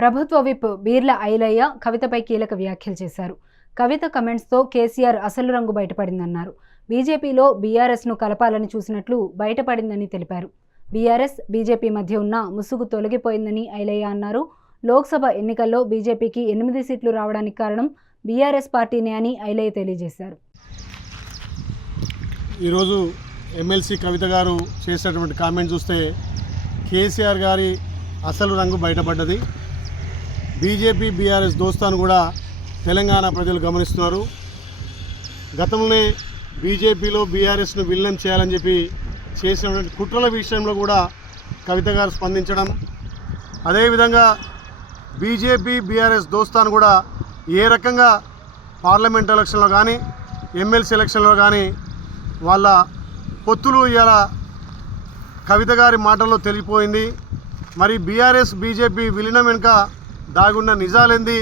ప్రభుత్వ విప్ బీర్ల ఐలయ్య కవితపై కీలక వ్యాఖ్యలు చేశారు. కవిత కమెంట్స్తో కేసీఆర్ అసలు రంగు బయటపడిందన్నారు. బీజేపీలో బీఆర్ఎస్ను కలపాలని చూసినట్లు బయటపడిందని తెలిపారు. బీఆర్ఎస్ బీజేపీ మధ్య ఉన్న ముసుగు తొలగిపోయిందని ఐలయ్య అన్నారు. లోక్సభ ఎన్నికల్లో బీజేపీకి 8 సీట్లు రావడానికి కారణం బీఆర్ఎస్ పార్టీనే అని ఐలయ్య తెలియజేశారు. ఈరోజు ఎమ్మెల్సీ కవిత గారు చేసినటువంటి కామెంట్ చూస్తే కేసీఆర్ గారి అసలు రంగు బయటపడ్డది. బీజేపీ బీఆర్ఎస్ దోస్తాను కూడా తెలంగాణ ప్రజలు గమనిస్తున్నారు. గతంలోనే బీజేపీలో బీఆర్ఎస్ను విలీనం చేయాలని చెప్పి చేసినటువంటి కుట్రల విషయంలో కూడా కవిత గారు స్పందించడం, అదేవిధంగా బీజేపీ బీఆర్ఎస్ దోస్తాను కూడా ఏ రకంగా పార్లమెంట్ ఎలక్షన్లో కానీ ఎమ్మెల్సీ ఎలక్షన్లో కానీ వాళ్ళ పొత్తులు ఇవాళ కవిత గారి మాటల్లో తెలిసిపోయింది. మరి బీఆర్ఎస్ బీజేపీ విలీనం వెనుక దాగున్న నిజాలేంది,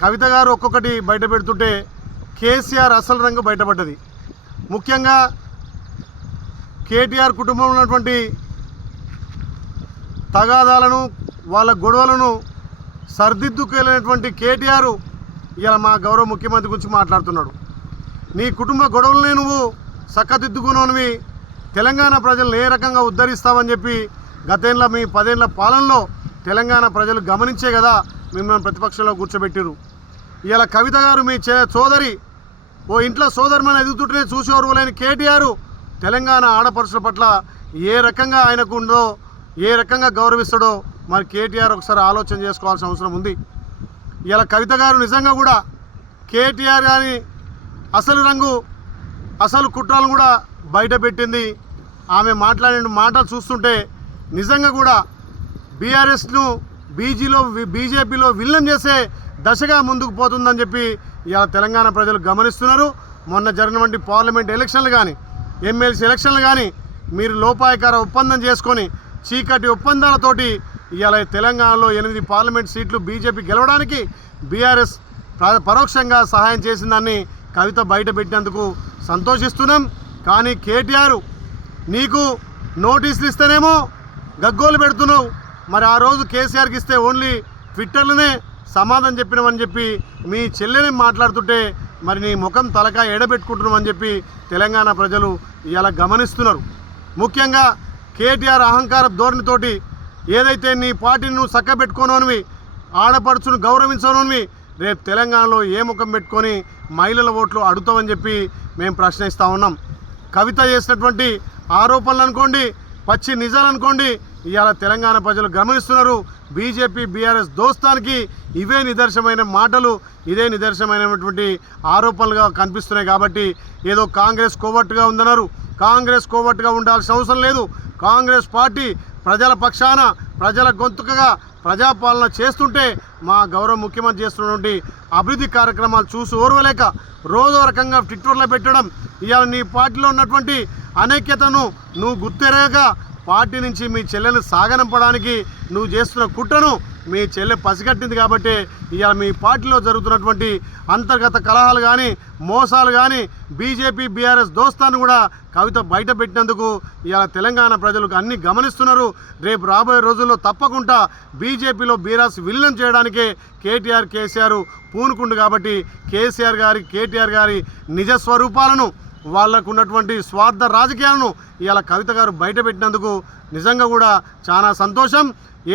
కవిత గారు ఒక్కొక్కటి బయట పెడుతుంటే కేసీఆర్ అసలు రంగు బయటపడ్డది. ముఖ్యంగా కేటీఆర్ కుటుంబంలో ఉన్నటువంటి తగాదాలను వాళ్ళ గొడవలను సర్దిద్దుకెళ్ళినటువంటి కేటీఆర్ ఇలా మా గౌరవ ముఖ్యమంత్రి గురించి మాట్లాడుతున్నాడు. నీ కుటుంబ గొడవలనే నువ్వు చక్కదిద్దుకున్నవి తెలంగాణ ప్రజలను ఏ రకంగా ఉద్ధరిస్తావని చెప్పి గతేళ్ళ మీ 10 ఏళ్ల పాలనలో తెలంగాణ ప్రజలు గమనించే కదా మిమ్మల్ని ప్రతిపక్షంలో కూర్చోబెట్టారు. ఇలా కవిత గారు మీ సోదరి ఓ ఇంట్లో సోదరుమని ఎదుగుతుంటేనే చూసి ఓర్వలేని కేటీఆర్ తెలంగాణ ఆడపడుచుల పట్ల ఏ రకంగా ఆయనకు ఉందో, ఏ రకంగా గౌరవిస్తాడో మరి కేటీఆర్ ఒకసారి ఆలోచన చేసుకోవాల్సిన అవసరం ఉంది. ఇలా కవిత గారు నిజంగా కూడా కేటీఆర్ గారి అసలు రంగు అసలు కుట్రలను కూడా బయట పెట్టింది. ఆమె మాట్లాడిన మాటలు చూస్తుంటే నిజంగా కూడా బీఆర్ఎస్ను బీజేపీలో విలీనం చేసే దశగా ముందుకు పోతుందని చెప్పి ఇలా తెలంగాణ ప్రజలు గమనిస్తున్నారు. మొన్న జరిగినటువంటి పార్లమెంట్ ఎలక్షన్లు కానీ ఎమ్మెల్సీ ఎలక్షన్లు కానీ మీరు లోపాయకార ఒప్పందం చేసుకొని చీకటి ఒప్పందాలతోటి ఇవాళ తెలంగాణలో 8 పార్లమెంట్ సీట్లు బీజేపీ గెలవడానికి బీఆర్ఎస్ పరోక్షంగా సహాయం చేసిందని కవిత బయట పెట్టినందుకు సంతోషిస్తున్నాం. కానీ కేటీఆర్ నీకు నోటీసులు ఇస్తేనేమో గగ్గోలు పెడుతున్నావు, మరి ఆ రోజు కేసీఆర్కి ఇస్తే ఓన్లీ ట్విట్టర్లోనే సమాధానం చెప్పినామని చెప్పి మీ చెల్లెని మాట్లాడుతుంటే మరి నీ ముఖం తలకాయ ఎడబెట్టుకుంటున్నామని చెప్పి తెలంగాణ ప్రజలు ఇలా గమనిస్తున్నారు. ముఖ్యంగా కేటీఆర్ అహంకార ధోరణితోటి ఏదైతే నీ పార్టీని నువ్వు చక్కబెట్టుకోనోనివి, ఆడపడుచును గౌరవించనోనివి, రేపు తెలంగాణలో ఏ ముఖం పెట్టుకొని మహిళల ఓట్లు అడుగుతామని చెప్పి మేము ప్రశ్నిస్తూ ఉన్నాం. కవిత చేసినటువంటి ఆరోపణలు అనుకోండి, పచ్చి నిజాలు అనుకోండి, ఇవాళ తెలంగాణ ప్రజలు గమనిస్తున్నారు. బీజేపీ బీఆర్ఎస్ దోస్తానికి ఇవే నిదర్శనమైన మాటలు, ఇదే నిదర్శనమైనటువంటి ఆరోపణలుగా కనిపిస్తున్నాయి. కాబట్టి ఏదో కాంగ్రెస్ కోవట్టుగా ఉందన్నారు. కాంగ్రెస్ కోవట్టుగా ఉండాల్సిన అవసరం లేదు. కాంగ్రెస్ పార్టీ ప్రజల పక్షాన ప్రజల గొంతుకగా ప్రజాపాలన చేస్తుంటే మా గౌరవ ముఖ్యమంత్రి చేస్తున్నటువంటి అభివృద్ధి కార్యక్రమాలు చూసి ఓర్వలేక రోజో రకంగా ట్విట్టర్లో పెట్టడం, ఇవాళ నీ పార్టీలో ఉన్నటువంటి అనైక్యతను నువ్వు గుర్తెరగక పార్టీ నుంచి మీ చెల్లెలు సాగనంపడానికి నువ్వు చేస్తున్న కుట్రను మీ చెల్లె పసిగట్టింది. కాబట్టి ఇవాళ మీ పార్టీలో జరుగుతున్నటువంటి అంతర్గత కలహాలు కానీ మోసాలు కానీ బీజేపీ బీఆర్ఎస్ దోస్తాను కూడా కవిత బయట పెట్టినందుకు ఇవాళ తెలంగాణ ప్రజలు అన్నీ గమనిస్తున్నారు. రేపు రాబోయే రోజుల్లో తప్పకుండా బీజేపీలో బీఆర్ఎస్ విలీనం చేయడానికే కేసీఆర్ పూనుకుండు. కాబట్టి కేటీఆర్ గారి నిజ స్వరూపాలను, వాళ్ళకు ఉన్నటువంటి స్వార్థ రాజకీయాలను ఇవాళ కవిత గారు బయట పెట్టినందుకు నిజంగా కూడా చాలా సంతోషం.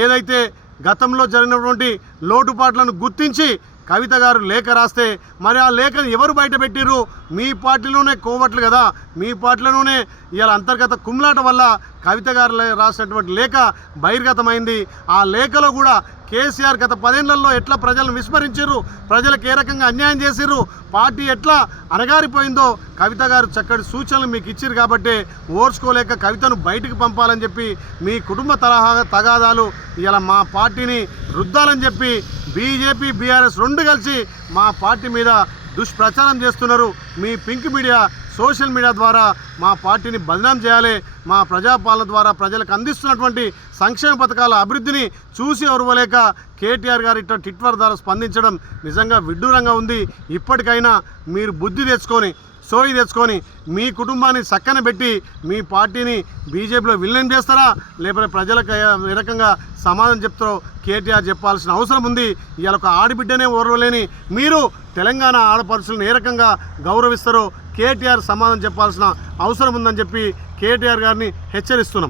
ఏదైతే గతంలో జరిగినటువంటి లోటుపాట్లను గుర్తించి కవిత గారు లేఖ రాస్తే మరి ఆ లేఖను ఎవరు బయట పెట్టిర్రు? మీ పార్టీలోనే కోవట్లు కదా, మీ పార్టీలోనే ఇవాళ అంతర్గత కుమ్లాట వల్ల కవిత గారు రాసినటువంటి లేఖ బహిర్గతమైంది. ఆ లేఖలో కూడా కేసీఆర్ గత 10 ఏళ్లలో ఎట్లా ప్రజలను విస్మరించారు, ప్రజలకు ఏ రకంగా అన్యాయం చేసిర్రు, పార్టీ ఎట్లా అణగారిపోయిందో కవిత గారు చక్కటి సూచనలు మీకు ఇచ్చారు. కాబట్టి ఓర్చుకోలేక కవితను బయటికి పంపాలని చెప్పి మీ కుటుంబ తగాదాలు ఇలా మా పార్టీని రుద్దాలని చెప్పి బీజేపీ బీఆర్ఎస్ 2 కలిసి మా పార్టీ మీద దుష్ప్రచారం చేస్తున్నారు. మీ పింక్ మీడియా సోషల్ మీడియా ద్వారా మా పార్టీని బదనాం చేయాలి. మా ప్రజాపాలన ద్వారా ప్రజలకు అందిస్తున్నటువంటి సంక్షేమ పథకాల అభివృద్ధిని చూసి ఓర్వలేక కేటీఆర్ గారు ఇట్లా ట్విట్టర్ ద్వారా స్పందించడం నిజంగా విడ్డూరంగా ఉంది. ఇప్పటికైనా మీరు బుద్ధి తెచ్చుకొని సోయి తెచ్చుకొని మీ కుటుంబాన్ని చక్కన పెట్టి మీ పార్టీని బీజేపీలో విలీనం చేస్తారా, లేకపోతే ప్రజలకు ఏ రకంగా సమాధానం చెప్తారో కేటీఆర్ చెప్పాల్సిన అవసరం ఉంది. ఇవాళ ఒక ఆడబిడ్డనే ఓర్వలేని మీరు తెలంగాణ ఆడపడుచులను ఏ రకంగా గౌరవిస్తారో కేటీఆర్ సమాధానం చెప్పాల్సిన అవసరం ఉందని చెప్పి కేటీఆర్ గారిని హెచ్చరిస్తున్నాం.